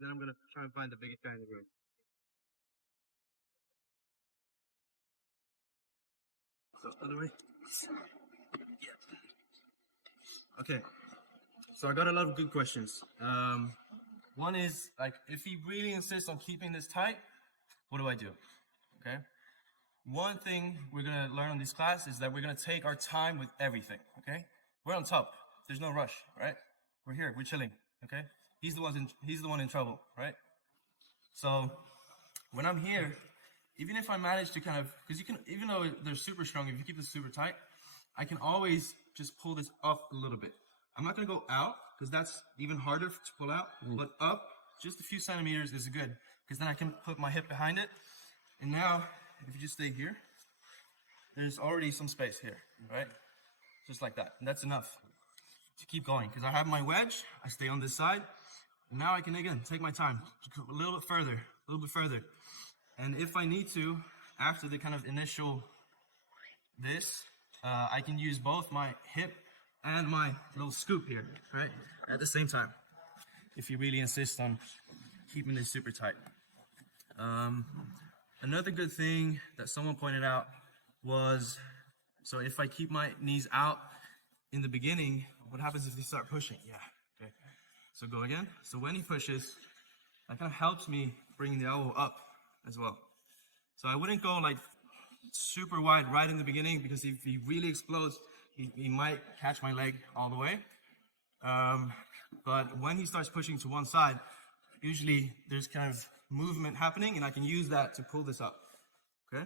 Then I'm gonna try and find the biggest guy in the room. So other way. Yeah. Okay. So I got a lot of good questions. One is like, if he really insists on keeping this tight, what do I do? Okay. One thing we're gonna learn on this class is that we're gonna take our time with everything. Okay. We're on top. There's no rush, right? We're here. We're chilling. Okay. He's the one in trouble, right? So when I'm here, even if I manage to kind of, because you can, even though they're super strong, if you keep this super tight, I can always just pull this up a little bit. I'm not gonna go out because that's even harder to pull out, but up just a few centimeters is good, because then I can put my hip behind it. And now, if you just stay here, there's already some space here, right? Just like that. And that's enough to keep going, because I have my wedge, I stay on this side, and now I can, again, take my time, a little bit further. And if I need to, after the kind of initial I can use both my hip and my little scoop here, right? At the same time, if you really insist on keeping this super tight. Another good thing that someone pointed out was, so if I keep my knees out in the beginning, what happens if they start pushing? Yeah, okay. So go again. So when he pushes, that kind of helps me bring the elbow up as well. So I wouldn't go like super wide right in the beginning, because if he really explodes, he might catch my leg all the way. But when he starts pushing to one side, usually there's kind of movement happening, and I can use that to pull this up. Okay?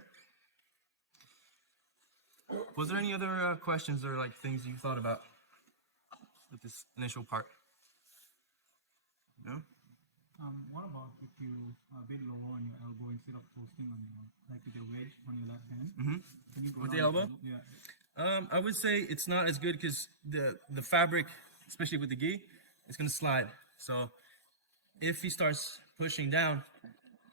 Was there any other questions or like things you thought about with this initial part? No? What about if you a bit lower on your elbow instead of posting on your, like with your wedge on your left hand? Mm-hmm. Can you go With the down elbow? Yeah. I would say it's not as good, because the fabric, especially with the gi, it's gonna slide. So if he starts pushing down,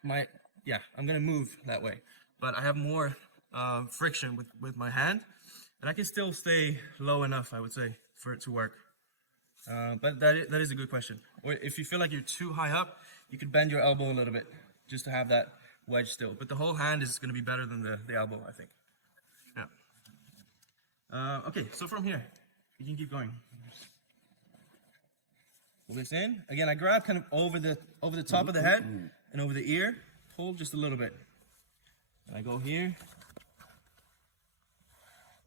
I'm gonna move that way. But I have more friction with my hand, and I can still stay low enough, I would say, for it to work. But that is a good question. Or if you feel like you're too high up, you could bend your elbow a little bit just to have that wedge still. But the whole hand is going to be better than the elbow, I think. Yeah. Okay, so from here, you can keep going. Pull this in. Again, I grab kind of over the top of the head and over the ear. Pull just a little bit. And I go here.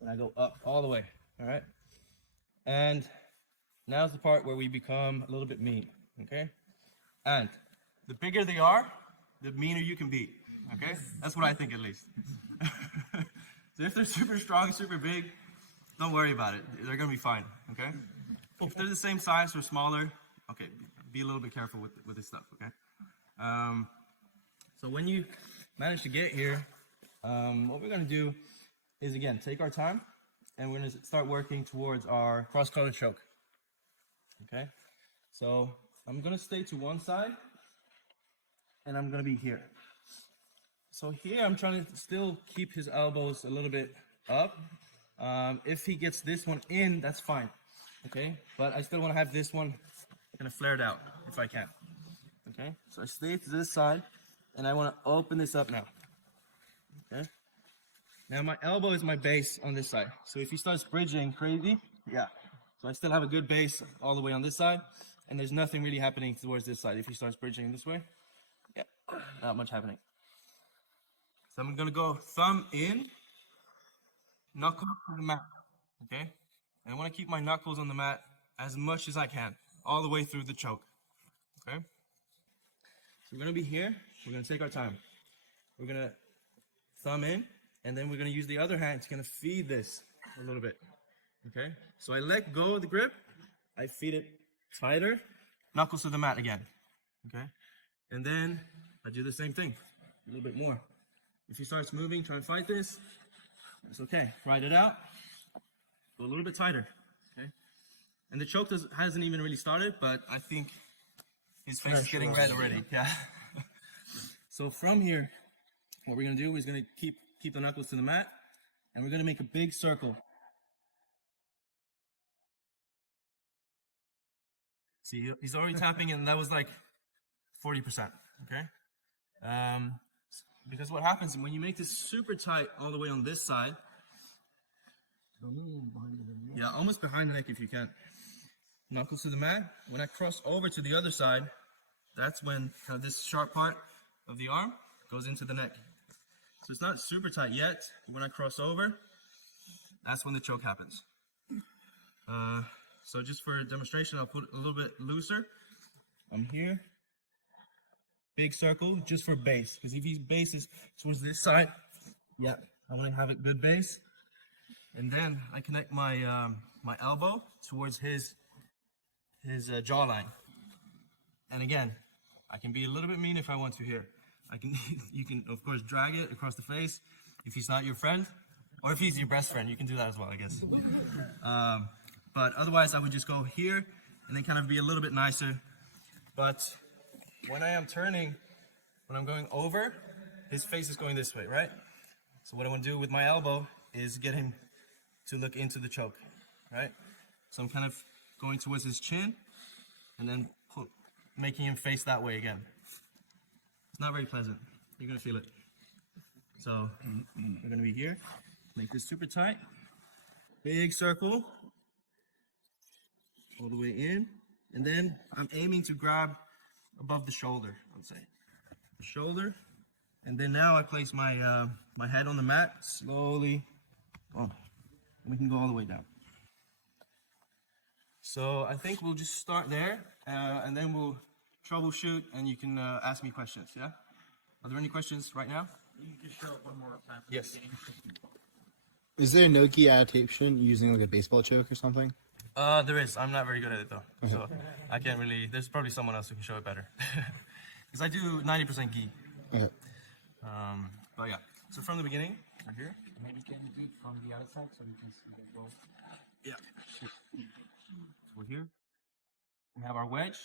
And I go up all the way. All right? And now's the part where we become a little bit mean, okay? And the bigger they are, the meaner you can be, okay? That's what I think, at least. So if they're super strong, super big, don't worry about it. They're gonna be fine, okay? If they're the same size or smaller, okay, be a little bit careful with this stuff, okay? So when you manage to get here, what we're gonna do is, again, take our time, and we're gonna start working towards our cross-collar choke. Okay, so I'm gonna stay to one side, and I'm gonna be here. So here I'm trying to still keep his elbows a little bit up. If he gets this one in, that's fine. Okay, but I still want to have this one kind of flared out if I can. Okay, so I stay to this side, and I want to open this up now. Okay, now my elbow is my base on this side. So if he starts bridging crazy, yeah. So I still have a good base all the way on this side, and there's nothing really happening towards this side. If he starts bridging this way, yeah, not much happening. So I'm gonna go thumb in, knuckle to the mat, okay? And I wanna keep my knuckles on the mat as much as I can, all the way through the choke, okay? So we're gonna be here, we're gonna take our time. We're gonna thumb in, and then we're gonna use the other hand to kind of feed this a little bit. Okay, so I let go of the grip, I feed it tighter, knuckles to the mat again, okay? And then I do the same thing, a little bit more. If he starts moving, try and fight this, it's okay. Ride it out, go a little bit tighter, okay? And the choke hasn't even really started, but I think his face is getting red already, yeah. So from here, what we're gonna do is gonna keep the knuckles to the mat, and we're gonna make a big circle. See, he's already tapping, and that was like 40%, okay? Because what happens when you make this super tight all the way on this side, yeah, almost behind the neck if you can. Knuckles to the mat. When I cross over to the other side, that's when kind of this sharp part of the arm goes into the neck. So it's not super tight yet. When I cross over, that's when the choke happens. So just for a demonstration, I'll put it a little bit looser. I'm here. Big circle just for base. Because if he bases towards this side, yeah, I want to have a good base. And then I connect my my elbow towards his jawline. And again, I can be a little bit mean if I want to here. You can of course drag it across the face if he's not your friend, or if he's your best friend, you can do that as well, I guess. But otherwise, I would just go here and then kind of be a little bit nicer. But when I am turning, when I'm going over, his face is going this way, right? So what I want to do with my elbow is get him to look into the choke, right? So I'm kind of going towards his chin and then making him face that way again. It's not very pleasant. You're gonna feel it. So we're gonna be here. Make this super tight. Big circle. All the way in. And then I'm aiming to grab above the shoulder, I'd say. Shoulder. And then now I place my my head on the mat slowly. Oh, we can go all the way down. So I think we'll just start there, and then we'll troubleshoot, and you can ask me questions, yeah? Are there any questions right now? You can just show up one more time. Yes. Is there a no-gi adaptation using like a baseball choke or something? There is. I'm not very good at it, though. So I can't really... There's probably someone else who can show it better. Because I do 90% gi. Okay. But yeah. So from the beginning, right here. Maybe you can do it from the other side so you can see the both. Yeah. So we're here. We have our wedge.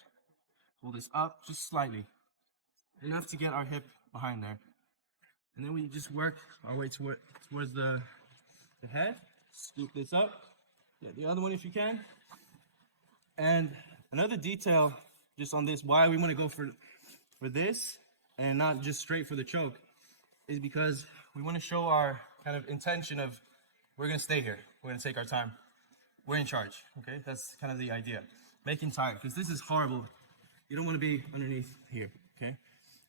Pull this up just slightly. Enough to get our hip behind there. And then we just work our way towards the head. Scoop this up. Get the other one if you can. And another detail just on this, why we want to go for this and not just straight for the choke, is because we want to show our kind of intention of we're going to stay here. We're going to take our time. We're in charge, okay? That's kind of the idea. Making tired, because this is horrible. You don't want to be underneath here, okay?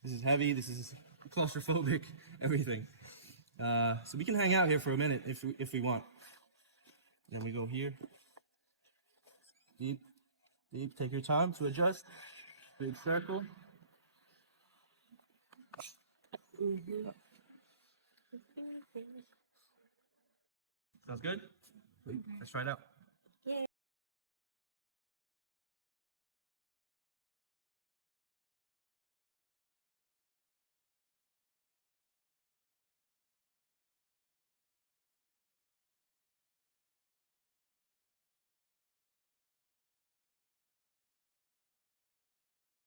This is heavy, this is claustrophobic, everything. So we can hang out here for a minute if we want. Then we go here. Deep, deep, take your time to adjust. Big circle. Sounds good? Let's try it out.